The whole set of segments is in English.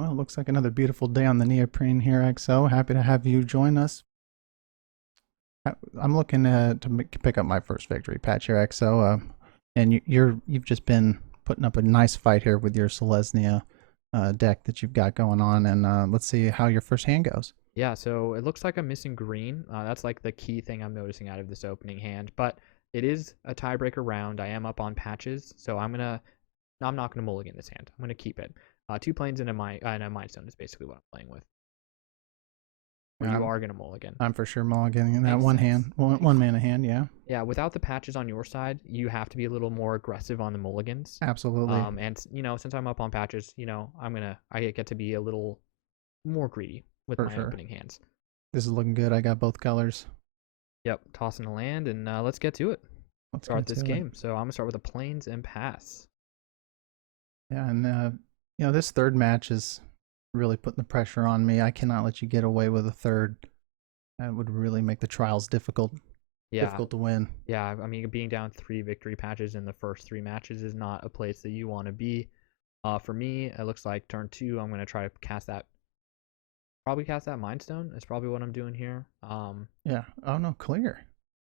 Well, it looks like another beautiful day on the neoprene here, XO. Happy to have you join us. I'm looking to pick up my first victory patch here, XO. And you've just been putting up a nice fight here with your Selesnya deck that you've got going on, and let's see how your first hand goes. Yeah, so it looks like I'm missing green. That's like the key thing I'm noticing out of this opening hand. But it is a tiebreaker round. I am up on patches, so I'm not gonna mulligan this hand. I'm gonna keep it. Two planes and a Mindstone is basically what I'm playing with. Where you Um, are gonna mulligan. I'm for sure mulliganing in that Makes one sense. hand, one Makes mana sense. hand. Yeah, Yeah, without the patches on your side, you have to be a little more aggressive on the mulligans. absolutely, And since I'm up on patches, I get to be a little more greedy with for my sure. opening hands. This is looking good. I got both colors. Yep, tossing a land, and let's get to it. Let's Start get this to it. game. So I'm gonna start with a plains and pass. Yeah, and this third match is really putting the pressure on me. I cannot let you get away with a third. That would really make the trials Yeah, difficult to win. yeah. I mean, being down 3 victory patches in the first 3 matches is not a place that you want to be. For me, it looks like turn 2. I'm gonna try to cast that. Probably cast that Mind Stone. That's probably what I'm doing here. Yeah. Oh no, clear.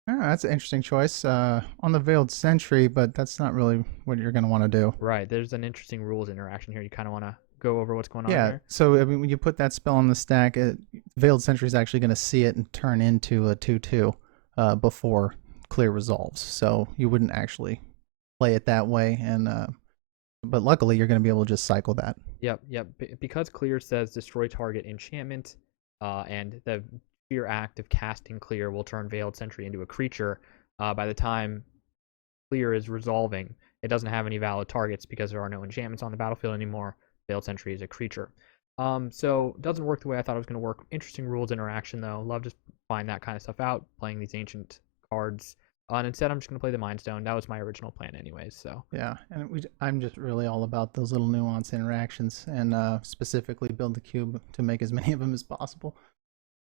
Yeah, that's an interesting choice. On the Veiled Sentry, but that's not really what you're gonna want to do. Right. There's an interesting rules interaction here. You kind of want to go over what's going on Yeah. here. So I mean, when you put that spell on the stack, Veiled Sentry is actually gonna see it and turn into a 2/2 before clear resolves. So you wouldn't actually play it that way, and but luckily you're gonna be able to just cycle that. Yep, yep. Because clear says destroy target enchantment, and the sheer act of casting clear will turn Veiled Sentry into a creature. By the time clear is resolving, it doesn't have any valid targets because there are no enchantments on the battlefield anymore. Veiled Sentry is a creature. So it doesn't work the way I thought it was going to work. Interesting rules interaction though. Love to find that kind of stuff out, playing these ancient cards. And instead, I'm just going to play the Mind Stone. That was my original plan, anyways. So Yeah, and I'm just really all about those little nuance interactions, and specifically build the cube to make as many of them as possible.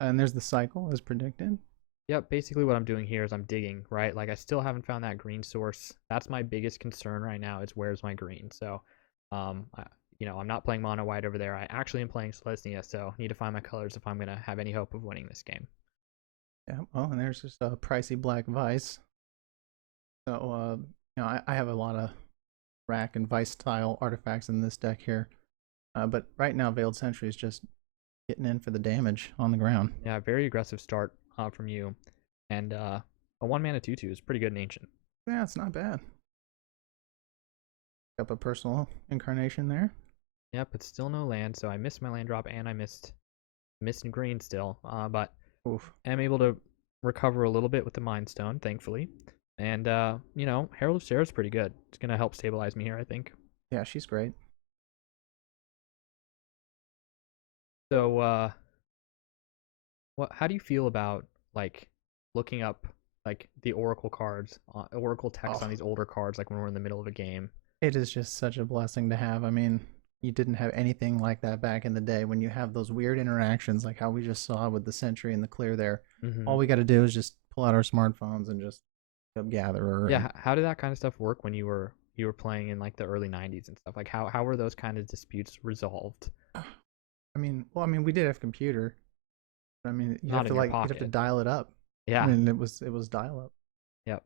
And there's the cycle as predicted. yep, basically what I'm doing here is I'm digging, right? Like I still haven't found that green source. That's my biggest concern right now is where's my green. So, I'm not playing mono white over there. I actually am playing Selesnya, so I need to find my colors if I'm gonna have any hope of winning this game. Yeah. Oh, and there's just a pricey black vice. So I have a lot of rack and vice style artifacts in this deck here. But right now, Veiled Sentry is just getting in for the damage on the ground. Yeah, very aggressive start from you, and a 1 mana 2/2 is pretty good in ancient. Yeah, it's not bad. Up a personal incarnation there. Yep, but still no land, so I missed my land drop and I missed green still. But Oof. am able to recover a little bit with the Mind Stone, thankfully. And Herald of Sarah is pretty good. It's gonna help stabilize me here, I think. Yeah, she's great. So, how do you feel about like looking up like the Oracle cards, Oracle text on Oh, these older cards, like when we're in the middle of a game? it is just such a blessing to have. I mean, you didn't have anything like that back in the day when you have those weird interactions like how we just saw with the Sentry and the Clear there. Mm-hmm. All we got to do is just pull out our smartphones and just pick up Gatherer. Yeah, And how did that kind of stuff work when you were playing in like the early '90s and stuff? Like how were those kind of disputes resolved? I mean, we did have computer. But I mean, Not in your you'd have to pocket. dial it up. I Yeah. mean, it was dial up. Yep.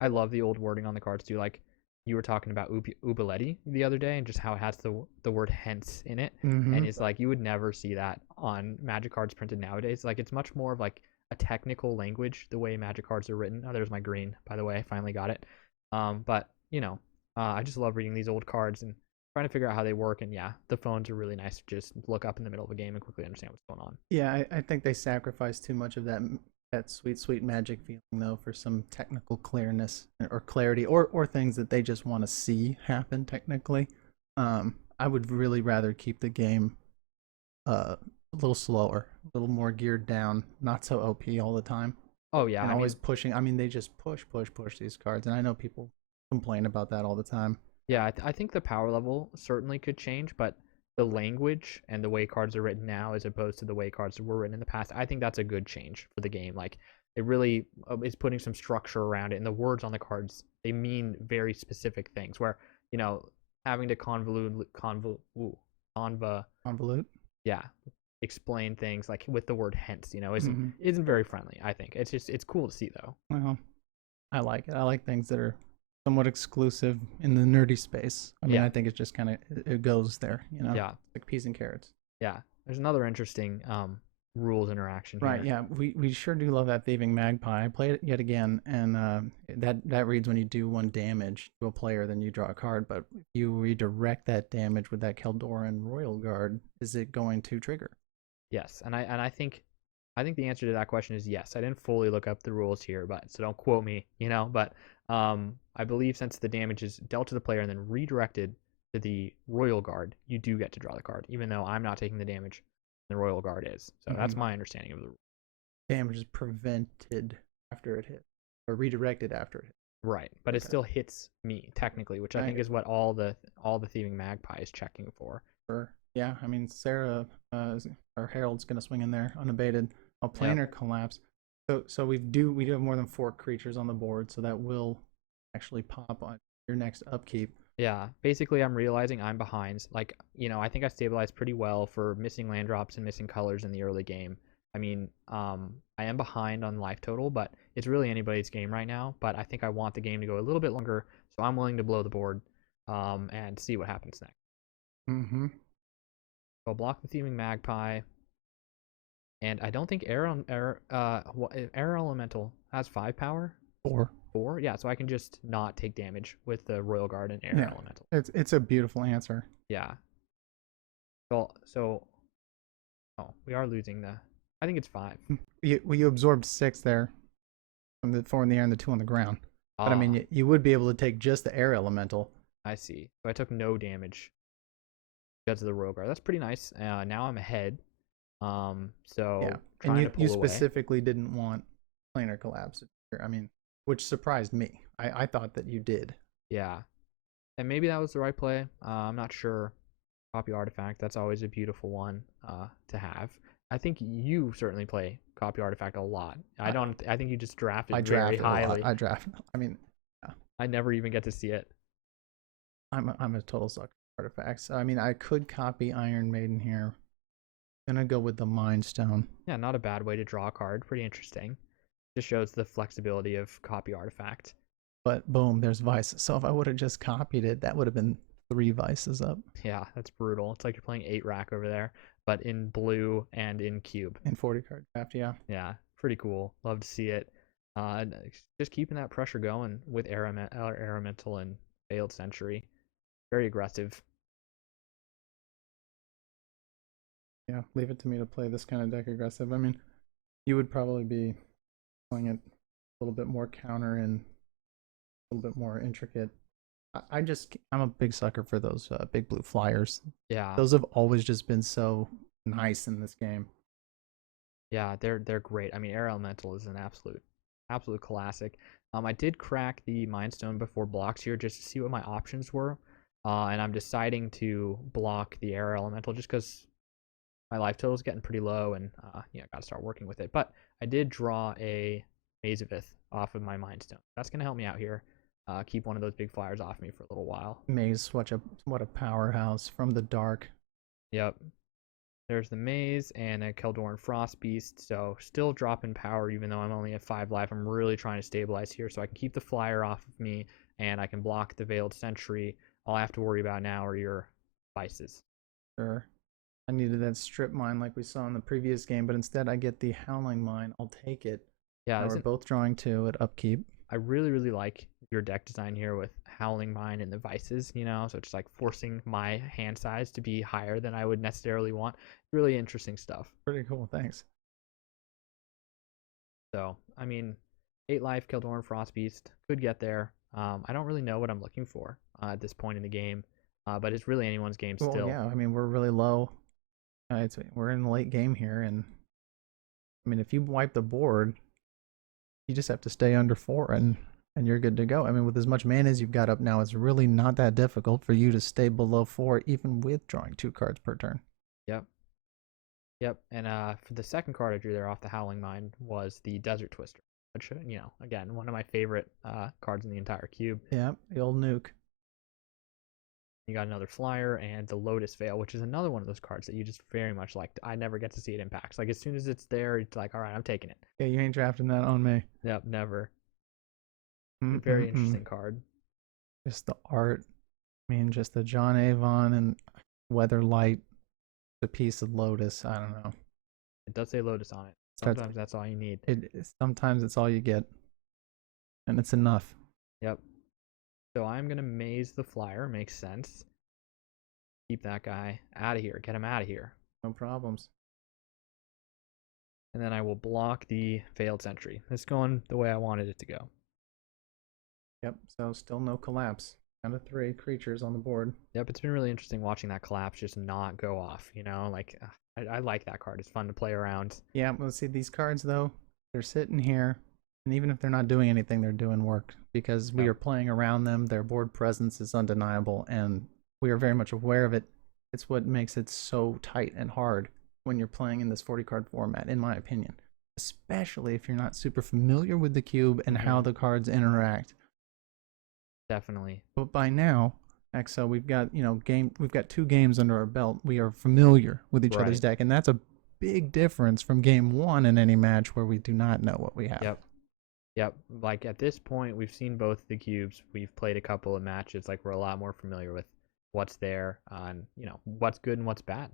I love the old wording on the cards too. Like you were talking about Ubaletti the other day, and just how it has the word hence in it, Mm-hmm. and it's like you would never see that on Magic cards printed nowadays. Like it's much more of like a technical language the way Magic cards are written. Oh, there's my green, by the way. I finally got it. But I just love reading these old cards and trying to figure out how they work. And yeah, the phones are really nice to just look up in the middle of a game and quickly understand what's going on. Yeah, I think they sacrificed too much of that sweet sweet magic feeling though for some technical clearness or clarity or things that they just want to see happen technically. I would really rather keep the game a little slower, a little more geared down, not so OP all the time, Oh yeah, and I always mean, pushing. I mean, they just push these cards, and I know people complain about that all the time. yeah, I think the power level certainly could change, but the language and the way cards are written now, as opposed to the way cards were written in the past, I think that's a good change for the game. Like it really is putting some structure around it, and the words on the cards they mean very specific things. Where you know having to Convolute. yeah, explain things like with the word hence, isn't Hmm. isn't very friendly. I think it's cool to see though. Well, I like it. I like things that are somewhat exclusive in the nerdy space. I mean, Yeah, I think it's just kind of it goes there, yeah, like peas and carrots. yeah. There's another interesting rules interaction Right. here. Yeah. We sure do love that thieving magpie. I played it yet again, and that reads when you do 1 damage to a player, then you draw a card. But if you redirect that damage with that Keldoran Royal Guard, is it going to trigger? Yes, and I think the answer to that question is yes. I didn't fully look up the rules here, but so don't quote me, But I believe since the damage is dealt to the player and then redirected to the Royal Guard, you do get to draw the card, even though I'm not taking the damage. The Royal Guard is. So Hmm. that's my understanding of the rule. Damage is prevented after it hits, or redirected after it hits. Right, but it Okay. still hits me technically, which I think Right. is what all the thieving magpie is checking for. Sure. Yeah. I mean, Sarah or Harold's gonna swing in there unabated. A Yep. planar collapse. So we do have more than 4 creatures on the board, so that will actually pop on your next upkeep. Yeah, basically, I'm realizing I'm behind. Like, I think I stabilized pretty well for missing land drops and missing colors in the early game. I mean, I am behind on life total, but it's really anybody's game right now. But I think I want the game to go a little bit longer, so I'm willing to blow the board, and see what happens next. Mm-hmm. So I'll block the Thieving Magpie, and I don't think Air Elemental has 5 power. 4. 4, yeah. So I can just not take damage with the Royal Guard and Air Yeah. Elemental. It's a beautiful answer. Yeah. So oh, we are losing the. I think it's 5. You absorbed 6 there from the 4 in the air and the 2 on the ground. But I mean, Ah, you would be able to take just the air elemental. I see. So I took no damage because of the Royal Guard. That's pretty nice. Now I'm ahead. Yeah, So and trying you to you pull away. specifically didn't want planar collapse. I mean, which surprised me. I thought that you did. Yeah, and maybe that was the right play. I'm not sure. Copy Artifact. That's always a beautiful one to have. I think you certainly play Copy Artifact a lot. I I, don't. I think you just draft I it very drafted a lot. highly. I draft. I mean, yeah, I never even get to see it. I'm a total sucker for artifacts. I mean, I could copy Iron Maiden here. Gonna go with the Mind Stone. Yeah, not a bad way to draw a card. Pretty interesting. Just shows the flexibility of Copy Artifact. But boom, there's Vice. So if I would have just copied it, that would have been 3 Vices up Yeah, that's brutal. It's like you're playing 8 rack over there, but in blue and in cube. in 40 card draft. Yeah. Yeah, pretty cool. Love to see it. Just keeping that pressure going with Elemental and Veiled Century. Very aggressive. Yeah. Leave it to me to play this kind of deck aggressive. I mean, you would probably be playing it a little bit more counter and a little bit more intricate. I'm a big sucker for those big blue flyers. Yeah, Those have always just been so nice in this game. yeah, they're great. I mean, Air Elemental is an absolute classic. I did crack the Mind Stone before blocks here just to see what my options were, and I'm deciding to block the Air Elemental just because my life total is getting pretty low, and got to start working with it. But I did draw a Mazavith off of my Mind Stone. That's gonna help me out here. Keep one of those big flyers off me for a little while. Maze, what a powerhouse from the dark. Yep. There's the Maze and a Keldoran Frost Beast. So still dropping power even though I'm only at 5 life. I'm really trying to stabilize here so I can keep the flyer off of me and I can block the Veiled Sentry. All I have to worry about now are your vices. Sure. I needed that strip mine like we saw in the previous game, but instead I get the howling mine. I'll take it. Yeah, Now we're both drawing 2 at upkeep. I really, really like your deck design here with Howling Mine and the Vices, so it's like forcing my hand size to be higher than I would necessarily want. Really interesting stuff. Pretty cool, thanks. So, I mean, 8 life, Keldoran Frost Beast, could get there. I don't really know what I'm looking for at this point in the game, but it's really anyone's game Well, still. yeah, I mean, we're really low. We're in the late game here, and I mean, if you wipe the board, you just have to stay under 4 and you're good to go. I mean, with as much mana as you've got up now, it's really not that difficult for you to stay below 4 even with drawing 2 cards per turn. Yep. Yep. And for the second card I drew there off the Howling Mine was the Desert Twister, which, again, one of my favorite cards in the entire cube. Yeah, the old nuke. You got another flyer and the Lotus Veil, which is another one of those cards that you just very much like. I never get to see it in packs. Like as soon as it's there, it's like, all right, I'm taking it. Yeah, you ain't drafting that on me. Yep, never. Very Mm-mm-mm. interesting card. Just the art. I mean, just the John Avon and Weatherlight, the piece of Lotus. I don't know. It does say Lotus on it. Sometimes that's all you need. Sometimes it's all you get, and it's enough. Yep. So I'm gonna maze the flyer. Makes sense. Keep that guy out of here. Get him out of here. No problems. And then I will block the Veiled Sentry. It's going the way I wanted it to go. Yep. So still no collapse. Down to 3 creatures on the board. Yep. It's been really interesting watching that collapse just not go off. You know, like I like that card. It's fun to play around. Yeah. Well, see these cards though. They're sitting here, and even if they're not doing anything, they're doing work because we are playing around them. Their board presence is undeniable, and we are very much aware of it. It's what makes it so tight and hard when you're playing in this 40 card format, in my opinion. Especially if you're not super familiar with the cube and how the cards interact. Definitely. But by now, EXO, we've got we've got 2 games under our belt. We are familiar with each other's deck, and that's a big difference from game 1 in any match where we do not know what we have. Yep. Like at this point, we've seen both the cubes. We've played a couple of matches. Like we're a lot more familiar with what's there and what's good and what's bad.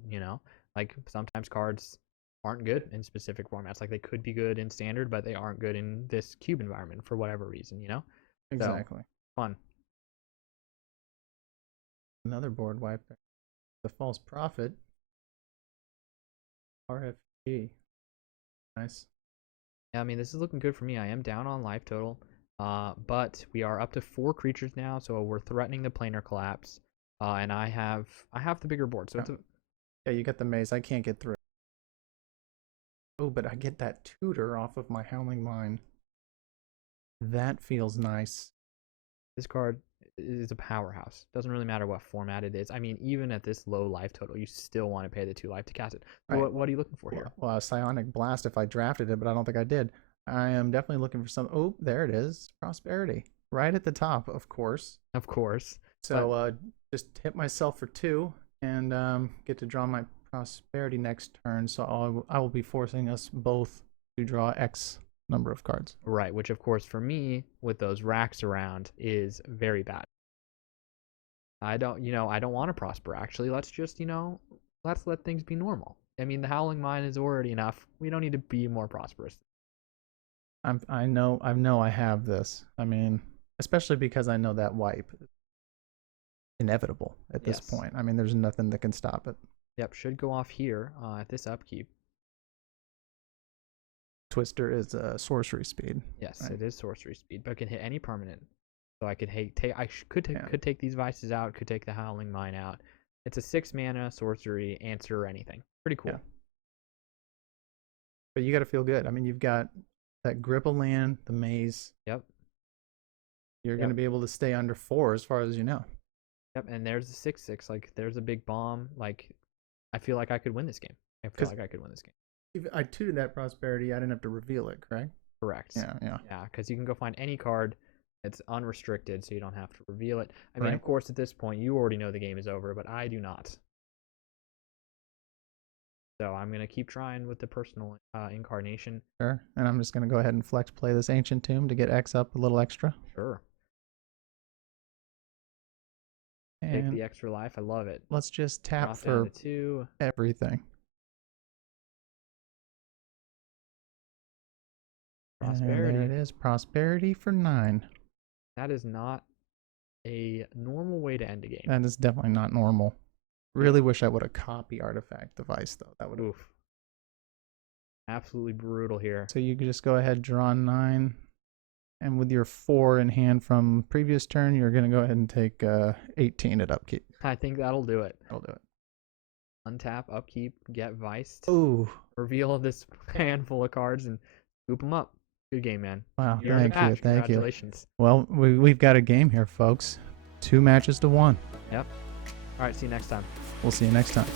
Like sometimes cards aren't good in specific formats. Like they could be good in standard, but they aren't good in this cube environment for whatever reason. Exactly. So, fun. Another board wipe. The False Prophet. RFG. Nice. Yeah, I mean, this is looking good for me. I am down on life total, but we are up to 4 creatures now, so we're threatening the planar collapse. And I have the bigger board, so yeah, you got the maze. I can't get through. Oh, but I get that tutor off of my Howling Mine. That feels nice. This card is a powerhouse. Doesn't really matter what format it is. I mean, even at this low life total, you still want to pay the 2 life to cast it. Right. What are you looking for here? Well, Psionic Blast if I drafted it, but I don't think I did. I am definitely looking for some. Oh, there it is. Prosperity. Right at the top, of course. Of course. So just hit myself for 2 and get to draw my Prosperity next turn. So I will be forcing us both to draw X number of cards. Right, which of course for me with those racks around is very bad. I don't want to prosper actually. Let's just, let's let things be normal. I mean, the Howling Mine is already enough. We don't need to be more prosperous. I know I have this. I mean, especially because I know that wipe is inevitable at this point. I mean, there's nothing that can stop it. Yep, should go off here at this upkeep. Twister is sorcery speed. Yes, right? It is sorcery speed, but it can hit any permanent. So I could could take these vices out, could take the Howling Mine out. It's a 6 mana sorcery, answer anything. Pretty cool. Yeah. But you got to feel good. I mean, you've got that grip of land, the maze. Yep. You're going to be able to stay under 4 as far as you know. Yep, and there's the 6/6. Like, there's a big bomb. Like, I feel like I could win this game. If I tutored that Prosperity, I didn't have to reveal it, correct? Correct. Yeah, because you can go find any card. It's unrestricted, so you don't have to reveal it. I mean, of course, at this point, you already know the game is over, but I do not. So I'm going to keep trying with the personal incarnation. Sure, and I'm just going to go ahead and flex play this Ancient Tomb to get X up a little extra. Sure. And take the extra life. I love it. Let's just tap for 2. Everything. Prosperity. And there it is. Prosperity for 9. That is not a normal way to end a game. That is definitely not normal. Really wish I would have copied Artifact Device, though. That would have... Oof. Absolutely brutal here. So you can just go ahead, draw 9. And with your 4 in hand from previous turn, you're going to go ahead and take 18 at upkeep. I think that'll do it. That'll do it. Untap, upkeep, get viced. Ooh. Reveal this handful of cards and scoop them up. Good game, man. Wow, thank you. Congratulations. Well, we've got a game here, folks. 2 matches to 1. Yep. All right, see you next time. We'll see you next time.